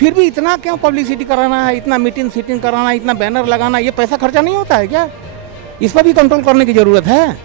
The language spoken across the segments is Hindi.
फिर भी इतना क्यों पब्लिसिटी कराना है, इतना मीटिंग सीटिंग कराना, इतना बैनर लगाना, ये पैसा खर्चा नहीं होता है क्या? इस पर भी कंट्रोल करने की ज़रूरत है।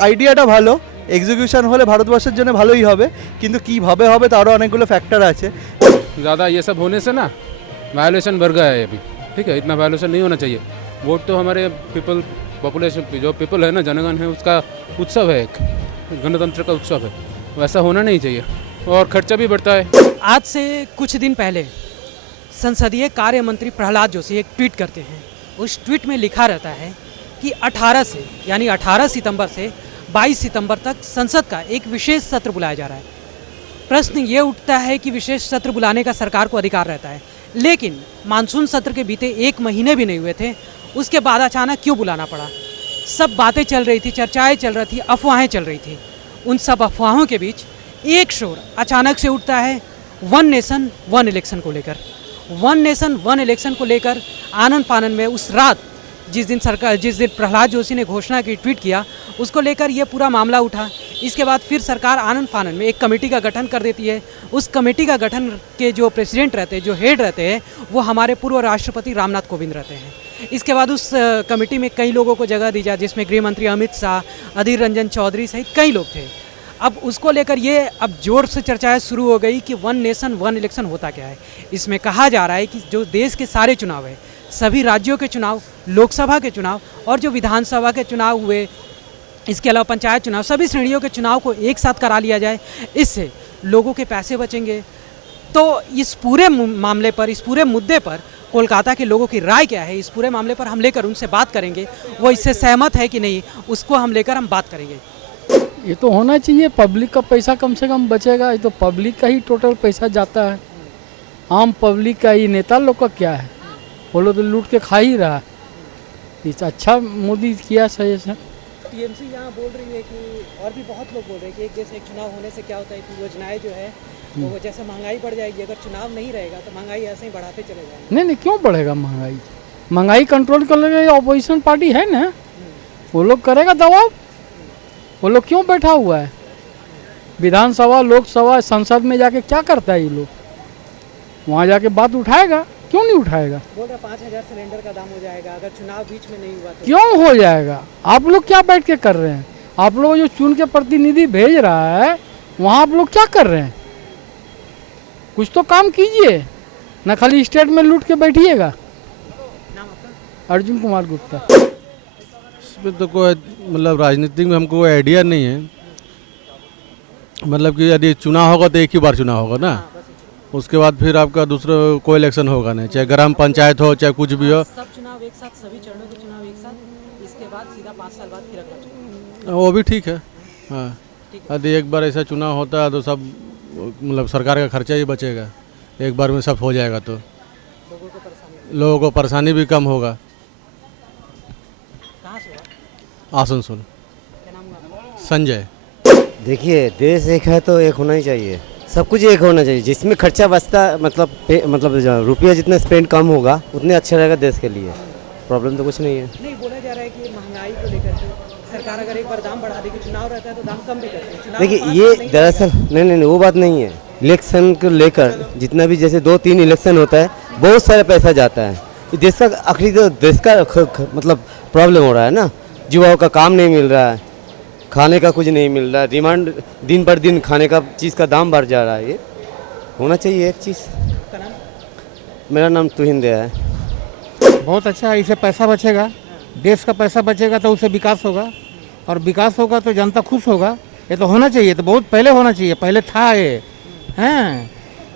আইডিয়াটা ভালো, এক্সিকিউশন হলে ভারতবর্ষের জন্য ভালোই হবে, কিন্তু কীভাবে হবে তারও অনেকগুলো ফ্যাক্টর আছে। ज़्यादा ये सब होने से ना वायलेशन बढ़ गया है अभी, ठीक है, इतना वायलेशन नहीं होना चाहिए। वोट तो हमारे पॉपुलेशन जो पीपल है ना, जनगण है, उसका उत्सव है, एक गणतंत्र का उत्सव है, वैसा होना नहीं चाहिए और खर्चा भी बढ़ता है। आज से कुछ दिन पहले संसदीय कार्य मंत्री प्रहलाद जोशी एक ट्वीट करते हैं। उस ट्वीट में लिखा रहता है कि 18 से यानी 18 सितंबर से 22 सितंबर तक संसद का एक विशेष सत्र बुलाया जा रहा है। प्रश्न ये उठता है कि विशेष सत्र बुलाने का सरकार को अधिकार रहता है, लेकिन मानसून सत्र के बीते 1 महीने भी नहीं हुए थे, उसके बाद अचानक क्यों बुलाना पड़ा? सब बातें चल रही थी, चर्चाएं चल रही थी, अफवाहें चल रही थी। उन सब अफवाहों के बीच एक शोर अचानक से उठता है वन नेशन वन इलेक्शन को लेकर। वन नेशन वन इलेक्शन को लेकर आनन फानन में उस रात जिस दिन प्रहलाद जोशी ने घोषणा की, ट्वीट किया, उसको लेकर ये पूरा मामला उठा। इसके बाद फिर सरकार आनन फानन में एक कमेटी का गठन कर देती है। उस कमेटी का गठन के जो प्रेसिडेंट रहते हैं, जो हेड रहते हैं, वो हमारे पूर्व राष्ट्रपति रामनाथ कोविंद रहते हैं। इसके बाद उस कमेटी में कई लोगों को जगह दी जाए, जिसमें गृह मंत्री अमित शाह, अधीर रंजन चौधरी सहित कई लोग थे। अब उसको लेकर ये अब जोर से चर्चाएं शुरू हो गई कि वन नेशन वन इलेक्शन होता क्या है। इसमें कहा जा रहा है कि जो देश के सारे चुनाव है, सभी राज्यों के चुनाव, लोकसभा के चुनाव और जो विधानसभा के चुनाव हुए, इसके अलावा पंचायत चुनाव, सभी श्रेणियों के चुनाव को एक साथ करा लिया जाए। इससे लोगों के पैसे बचेंगे। तो इस पूरे मामले पर, इस पूरे मुद्दे पर कोलकाता के लोगों की राय क्या है, इस पूरे मामले पर हम लेकर उनसे बात करेंगे। वो इससे सहमत है कि नहीं, उसको हम लेकर हम बात करेंगे। ये तो होना चाहिए, पब्लिक का पैसा कम से कम बचेगा। ये तो पब्लिक का ही टोटल पैसा जाता है, आम पब्लिक का ही। नेता लोग का क्या है, वो लोग तो लूट के खा ही रहा है। इस अच्छा मोदी किया सजेशन। टीएमसी यहाँ बोल रही है कि, और भी बहुत लोग बोल रहे हैं कि एक देश एक चुनाव होने से क्या होता है कि योजनाएं जो है वो जैसे महंगाई बढ़ जाएगी, अगर चुनाव नहीं रहेगा तो महंगाई ऐसे ही बढ़ाते चले जाएंगे। नहीं, क्यों बढ़ेगा महंगाई? महंगाई कंट्रोल कर लेगा ऑपोजिशन पार्टी है ना, वो लोग करेगा दबाव। वो लोग क्यों बैठा हुआ है? विधानसभा, लोकसभा, संसद में जाके क्या करता है ये लोग? वहाँ जाके बात उठाएगा, क्यों नहीं उठाएगा? बोल रहा 5000 सिलेंडर का दाम हो जाएगा अगर चुनाव बीच में नहीं हुआ तो। क्यों हो जाएगा? आप लोग क्या बैठ के कर रहे हैं? आप लोग जो चुन के प्रतिनिधि भेज रहा है, वहाँ आप लोग क्या कर रहे हैं? कुछ तो काम कीजिए, न खाली स्टेट में लूट के बैठिएगा। नाम आपका? अर्जुन कुमार गुप्ता। इसमें तो कोई मतलब राजनीतिक में हमको कोई आइडिया नहीं है। मतलब कि यदि चुनाव होगा तो एक ही बार चुनाव होगा ना, उसके बाद फिर आपका दूसरा कोई इलेक्शन होगा नहीं, चाहे ग्राम पंचायत हो, चाहे कुछ भी हो। सब चुनाव एक साथ, सभी चरणों के चुनाव एक साथ, इसके बाद सीधा 5 साल बाद फिर अगला चुनाव। वो भी ठीक है। हाँ, यदि एक बार ऐसा चुनाव होता है तो सब मतलब सरकार का खर्चा ही बचेगा। एक बार में सब हो जाएगा तो लोगों को परेशानी भी कम होगा। कहाँ से हो? आसनसोल। क्या नाम हुआ? संजय। देखिए, देश एक है तो एक होना ही चाहिए, सब कुछ एक होना चाहिए। जिसमें खर्चा बचता मतलब रुपया जितना स्पेंड कम होगा उतने अच्छा रहेगा देश के लिए। प्रॉब्लम तो कुछ नहीं है। नहीं, बोला जा रहा है कि महंगाई को लेकर के सरकार अगर एक बार दाम बढ़ा देगी, चुनाव रहता है तो दाम कम भी करते हैं। देखिए, ये दरअसल नहीं वो बात नहीं है। इलेक्शन को लेकर जितना भी जैसे 2-3 इलेक्शन होता है, बहुत सारा पैसा जाता है। देश का आखिरी तो देश का मतलब प्रॉब्लम हो रहा है ना। युवाओं का काम नहीं मिल रहा है, खाने का कुछ नहीं मिल रहा है, डिमांड दिन पर दिन खाने का चीज़ का दाम बढ़ जा रहा है। ये होना चाहिए एक चीज़। मेरा नाम तुहिंदे है। बहुत अच्छा है, इससे पैसा बचेगा, देश का पैसा बचेगा तो उससे विकास होगा, और विकास होगा तो जनता खुश होगा। ये तो होना चाहिए, तो बहुत पहले होना चाहिए, पहले था ये। हैं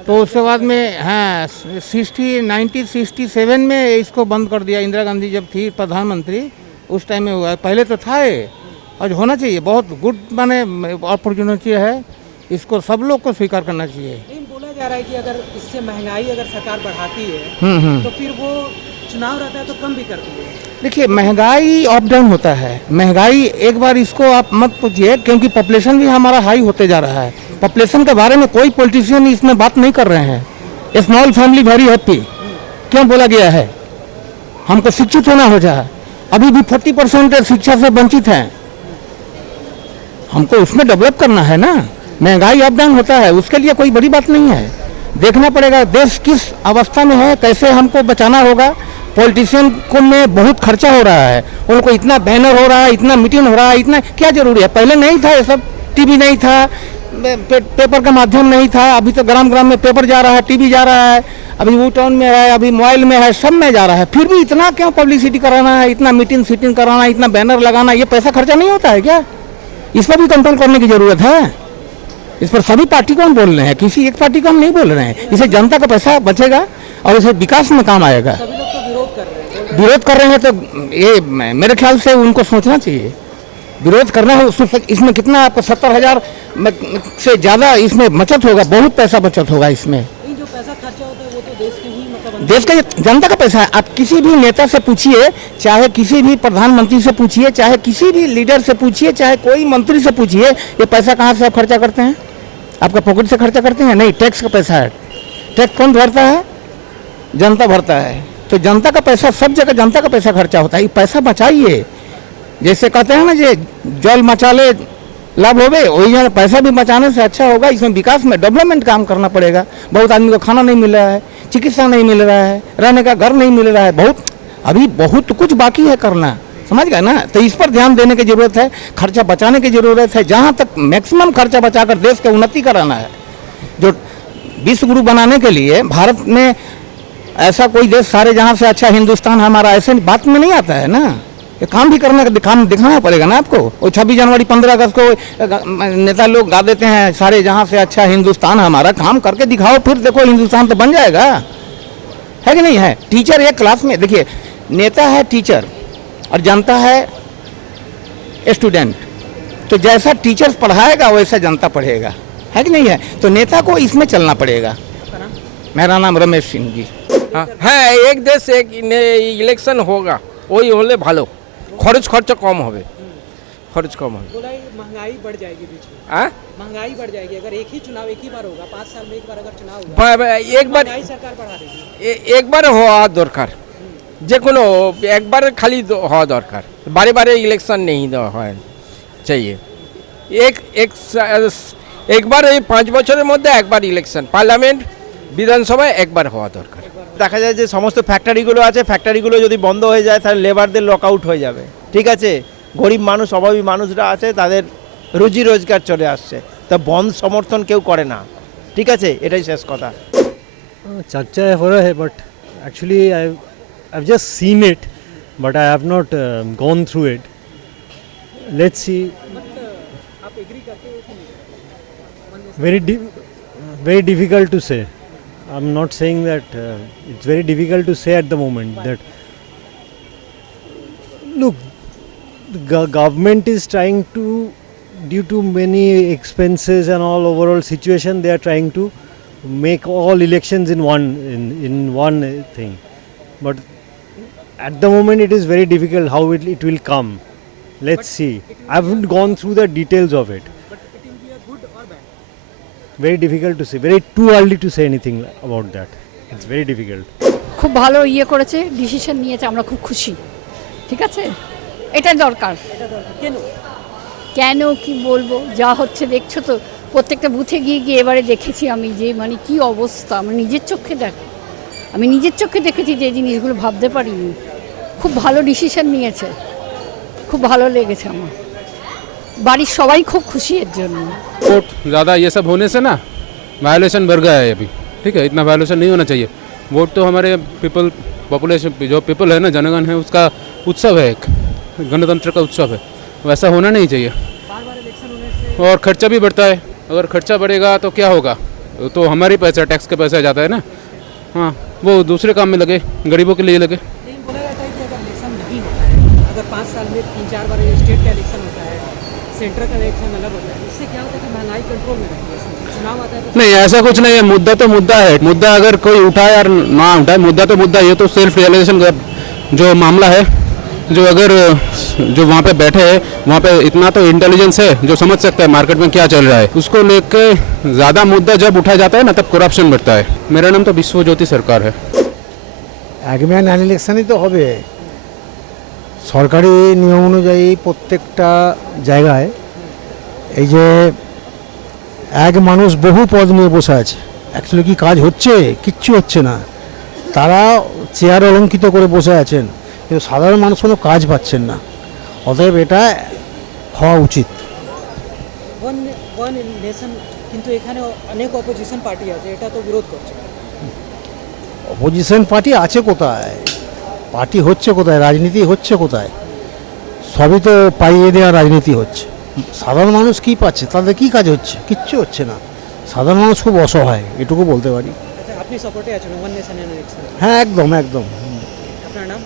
तो उसके बाद में हाँ 1967 में इसको बंद कर दिया। इंदिरा गांधी जब थी प्रधानमंत्री उस टाइम में हुआ, पहले तो था ये। और होना चाहिए, बहुत गुड माने अपॉर्चुनिटी है, इसको सब लोग को स्वीकार करना चाहिए। लेकिन बोला जा रहा है कि अगर इससे महंगाई अगर सरकार बढ़ाती है तो फिर वो चुनाव रहता है तो कम भी करती है। देखिए, महंगाई अप डाउन होता है। महंगाई एक बार इसको आप मत पूछिए, क्योंकि पॉपुलेशन भी हमारा हाई होते जा रहा है। पॉपुलेशन के बारे में कोई पॉलिटिशियन इसमें बात नहीं कर रहे हैं। स्मॉल फैमिली वेरी हैप्पी क्यों बोला गया है? हमको शिक्षित होना हो जाए, अभी भी 40% शिक्षा से वंचित हैं। हमको उसमें डेवलप करना है ना। महंगाई अप डाउन होता है, उसके लिए कोई बड़ी बात नहीं है। देखना पड़ेगा देश किस अवस्था में है, कैसे हमको बचाना होगा। पॉलिटिशियन को में बहुत खर्चा हो रहा है, उनको इतना बैनर हो रहा है, इतना मीटिंग हो रहा है, इतना क्या जरूरी है। पहले नहीं था ये सब, टीवी नहीं था, पेपर का माध्यम नहीं था। अभी तो ग्राम ग्राम में पेपर जा रहा है, टीवी जा रहा है, अभी वो टाउन में है, अभी मोबाइल में है, सब में जा रहा है। फिर भी इतना क्यों पब्लिसिटी कराना है, इतना मीटिंग सीटिंग कराना, इतना बैनर लगाना, ये पैसा खर्चा नहीं होता है क्या? इस पर भी कंट्रोल करने की जरूरत है। इस पर सभी पार्टी को हम बोल रहे हैं, किसी एक पार्टी को हम नहीं बोल रहे हैं। इसे जनता का पैसा बचेगा और इसे विकास में काम आएगा। विरोध कर रहे हैं तो ये मेरे ख्याल से उनको सोचना चाहिए। विरोध करना है इसमें कितना आपको 70,000 से ज़्यादा इसमें बचत होगा, बहुत पैसा बचत होगा इसमें। जो पैसा खर्चा होता है वो तो देश के ही मतलब देश का जनता का पैसा है। आप किसी भी नेता से पूछिए, चाहे किसी भी प्रधानमंत्री से पूछिए, चाहे किसी भी लीडर से पूछिए, चाहे कोई मंत्री से पूछिए, ये पैसा कहाँ से आप खर्चा करते हैं? आपका पॉकेट से खर्चा करते हैं? नहीं, टैक्स का पैसा है। टैक्स कौन भरता है? जनता भरता है। तो जनता का पैसा, सब जगह जनता का पैसा खर्चा होता है। ये पैसा बचाइए। जैसे कहते हैं ना, जे जल मचाले लाभ होवे, वही जो पैसा भी बचाने से अच्छा होगा। इसमें विकास में डेवलपमेंट काम करना पड़ेगा। बहुत आदमी को खाना नहीं मिल रहा है, चिकित्सा नहीं मिल रहा है, रहने का घर नहीं मिल रहा है, अभी बहुत कुछ बाकी है करना, समझ गए ना। तो इस पर ध्यान देने की जरूरत है, खर्चा बचाने की जरूरत है। जहाँ तक मैक्सिमम खर्चा बचाकर देश की उन्नति कराना है। जो विश्व गुरु बनाने के लिए भारत में ऐसा कोई देश सारे जहाँ से अच्छा हिंदुस्तान हमारा, ऐसे बात में नहीं आता है ना। ये काम भी करने का दिखाना पड़ेगा ना आपको। वो 26 जनवरी 15 अगस्त को नेता लोग गा देते हैं सारे जहाँ से अच्छा हिंदुस्तान हमारा। काम करके दिखाओ, फिर देखो हिंदुस्तान तो बन जाएगा, है कि नहीं है। टीचर एक क्लास में, देखिए नेता है टीचर और जनता है स्टूडेंट। तो जैसा टीचर पढ़ाएगा वैसा जनता पढ़ेगा, है कि नहीं है। तो नेता को इसमें चलना पड़ेगा। मेरा नाम रमेश सिंह जी। হ্যাঁ, এক দেশ এক ইলেকশন হোগা, ওই হলে ভালো, খরচ খরচা কম হবে, খরচ কম হবে। बोला महंगाई बढ़ जाएगी बीच में, হ্যাঁ, महंगाई बढ़ जाएगी। अगर एक ही चुनाव एक ही बार होगा, 5 साल में एक बार अगर चुनाव होगा, একবার महंगाई सरकार बढ़ा देगी। একবার হওয়া দরকার, যে কোনো একবার খালি হওয়া দরকার, বারে বারে ইলেকশন নেই দেওয়া হয় চাইয়ে। একবার এই 5 বছরের মধ্যে একবার ইলেকশন, পার্লামেন্ট বিধানসভায় একবার হওয়া দরকার। দেখা যায় যে সমস্ত ফ্যাক্টরিগুলো আছে, ফ্যাক্টরিগুলো যদি বন্ধ হয়ে যায় তাহলে লেবারদের লক আউট হয়ে যাবে, ঠিক আছে। গরিব মানুষ, অভাবী মানুষরা আছে, তাদের রুজি রোজগার চলে আসছে, তা বন্ধ সমর্থন কেউ করে না, ঠিক আছে। এটাই শেষ কথা। चर्चा हो रहा है, but actually I have just seen it, but I have not gone through it. Let's see. आप एग्री करते हो कि नहीं? very difficult to say. I'm not saying that it's very difficult to say at the moment that look, the government is trying to, due to many expenses and all overall situation, they are trying to make all elections in one thing, but at the moment it is very difficult how it will come. Let's see. I haven't gone through the details of it. But it will be a good or bad? Very difficult to say, very too early to say anything about that. It's very difficult. খুব ভালো ইয়ে করেছে, ডিসিশন নিয়েছে, আমরা খুব খুশি, ঠিক আছে। এটাই দরকার। কেন কেন কি বলবো, যা হচ্ছে দেখছো তো, প্রত্যেকটা বুথে গিয়ে গিয়ে এবারে দেখেছি আমি যে মানে কি অবস্থা। আমি নিজের চোখে দেখেছি যে জিনিসগুলো ভাবতে পারিনি। খুব ভালো ডিসিশন নিয়েছে, খুব ভালো লেগেছে আমার। বাড়ির সবাই খুব খুশি এর জন্য। वोट ज़्यादा ये सब होने से ना वायलेशन बढ़ गया है अभी, ठीक है। इतना वायलेशन नहीं होना चाहिए। वोट तो हमारे पॉपुलेशन जो पीपल है ना, जनगण है, उसका उत्सव है, एक गणतंत्र का उत्सव है, वैसा होना नहीं चाहिए। और खर्चा भी बढ़ता है। अगर खर्चा बढ़ेगा तो क्या होगा, तो हमारी पैसा, टैक्स के पैसा जाता है ना। हाँ, वो दूसरे काम में लगे, गरीबों के लिए लगे। लेकिन बोला जाता है कि अगर इलेक्शन नहीं होता है, अगर 5 साल में 3-4 बार स्टेट का इलेक्शन होता है, सेंटर का इलेक्शन अलग होता है, इससे क्या होता है कि महंगाई कंट्रोल में रहती है। चुनाव आता है तो नहीं, ऐसा कुछ नहीं है। मुद्दा तो मुद्दा है। मुद्दा अगर कोई उठाए और ना उठाए, मुद्दा तो मुद्दा। ये तो सेल्फ रियलाइजेशन का जो मामला है, जो वहाँ पे बैठे हैं, वहाँ पे इतना तो इंटेलिजेंस है जो समझ सकता है मार्केट में क्या चल रहा है। उसको लेके ज़्यादा मुद्दा जब उठाया जाता है ना, तब करप्शन बढ़ता है। मेरा नाम तो विश्वज्योति सरकार है। একম্যান ইলেকশনই তো হবে। সরকারি নিয়ম অনুযায়ী প্রত্যেকটা জায়গায় এই যে এক মানুষ বহু পদ নিয়ে বসে আছে, অ্যাকচুয়ালি কি কাজ হচ্ছে? কিচ্ছু হচ্ছে না। তারা চেয়ার অলঙ্কিত করে বসে আছেন, কিন্তু সাধারণ মানুষ কোনো কাজ পাচ্ছেন না। অতএব এটা হওয়া উচিত। वन नेशन কিন্তু এখানে অনেক অপোজিশন পার্টি আছে, এটা তো বিরোধ করছে। অপোজিশন পার্টি আছে কোথায়? পার্টি হচ্ছে কোথায়? রাজনীতি হচ্ছে কোথায়? সবই তো পাইয়ে দেওয়া রাজনীতি হচ্ছে। সাধারণ মানুষ কি পাচ্ছে? তাদের কি কাজ হচ্ছে? কিচ্ছু হচ্ছে না। সাধারণ মানুষ খুব অসহায়, এটুকু বলতে পারি। আচ্ছা, আপনি সাপোর্টে আছেন ওয়ান নেশন ইলেকশন? হ্যাঁ, একদম একদম। আপনার নাম?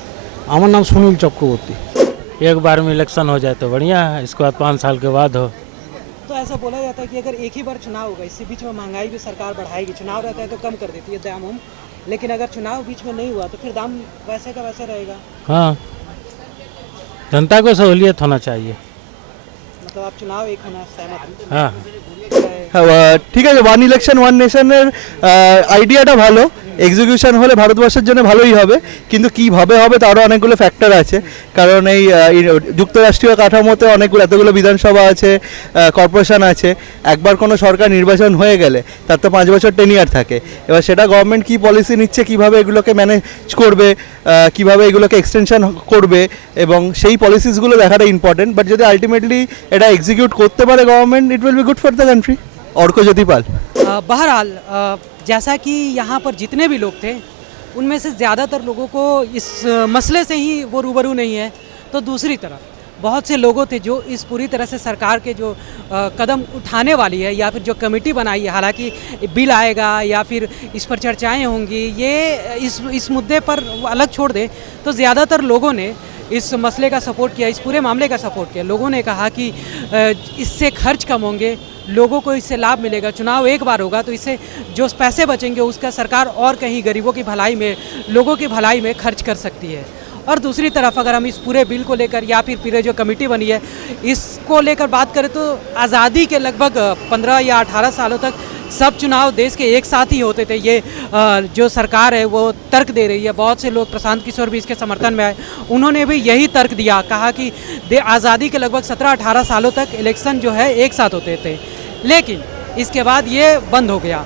আমার নাম সুনীল চক্রবর্তী। एक बार में इलेक्शन हो जाए तो बढ़िया है, इसके बाद 5 साल के बाद हो। तो ऐसा बोला जाता है कि अगर एक ही बार चुनाव होगा, इसी बीच में महंगाई भी सरकार बढ़ाएगी, चुनाव रहता है तो कम कर देती है दाम हम, लेकिन अगर चुनाव बीच में नहीं हुआ तो फिर दाम वैसे का वैसे रहेगा। हाँ, जनता को सहूलियत होना चाहिए। मतलब आप चुनाव एक होना सहमत हैं? हाँ, ঠিক আছে, ওয়ান ইলেকশন ওয়ান নেশনের আইডিয়াটা ভালো, এক্সিকিউশন হলে ভারতবর্ষের জন্য ভালোই হবে, কিন্তু কীভাবে হবে তারও অনেকগুলো ফ্যাক্টর আছে। কারণ এই যুক্তরাষ্ট্রীয় কাঠামোতে অনেকগুলো এতগুলো বিধানসভা আছে, কর্পোরেশন আছে। একবার কোনো সরকার নির্বাচন হয়ে গেলে তার তো 5 বছর টেনিয়ার থাকে। এবার সেটা গভর্নমেন্ট কী পলিসি নিচ্ছে, কীভাবে এগুলোকে ম্যানেজ করবে, কীভাবে এগুলোকে এক্সটেনশন করবে, এবং সেই পলিসিসগুলো দেখাটা ইম্পর্টেন্ট। বাট যদি আলটিমেটলি এটা এক্সিকিউট করতে পারে government, it will be good for the country. Arkajyoti Pal. बहरहाल जैसा कि यहाँ पर जितने भी लोग थे उनमें से ज़्यादातर लोगों को इस मसले से ही वो रूबरू नहीं है, तो दूसरी तरफ बहुत से लोगों थे जो इस पूरी तरह से सरकार के जो कदम उठाने वाली है या फिर जो कमेटी बनाई है, हालांकि बिल आएगा या फिर इस पर चर्चाएं होंगी, ये इस मुद्दे पर अलग छोड़ दें तो ज़्यादातर लोगों ने इस मसले का सपोर्ट किया, इस पूरे मामले का सपोर्ट किया। लोगों ने कहा कि इससे खर्च कम होंगे, लोगों को इससे लाभ मिलेगा, चुनाव एक बार होगा तो इससे जो पैसे बचेंगे उसका सरकार और कहीं गरीबों की भलाई में, लोगों की भलाई में खर्च कर सकती है। और दूसरी तरफ अगर हम इस पूरे बिल को लेकर या फिर पूरे जो कमेटी बनी है इसको लेकर बात करें तो आज़ादी के लगभग 15 या 18 सालों तक सब चुनाव देश के एक साथ ही होते थे। ये जो सरकार है वो तर्क दे रही है। बहुत से लोग, प्रशांत किशोर भी इसके समर्थन में आए, उन्होंने भी यही तर्क दिया, कहा कि आज़ादी के लगभग 17-18 सालों तक इलेक्शन जो है एक साथ होते थे, लेकिन इसके बाद ये बंद हो गया।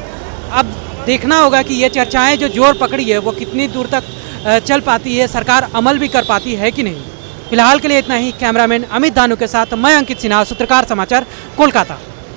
अब देखना होगा कि ये चर्चाएं जो जोर पकड़ी है वो कितनी दूर तक चल पाती है, सरकार अमल भी कर पाती है कि नहीं। फिलहाल के लिए इतना ही। कैमरामैन अमित दानू के साथ मैं अंकित सिन्हा, सूत्रकार समाचार, कोलकाता।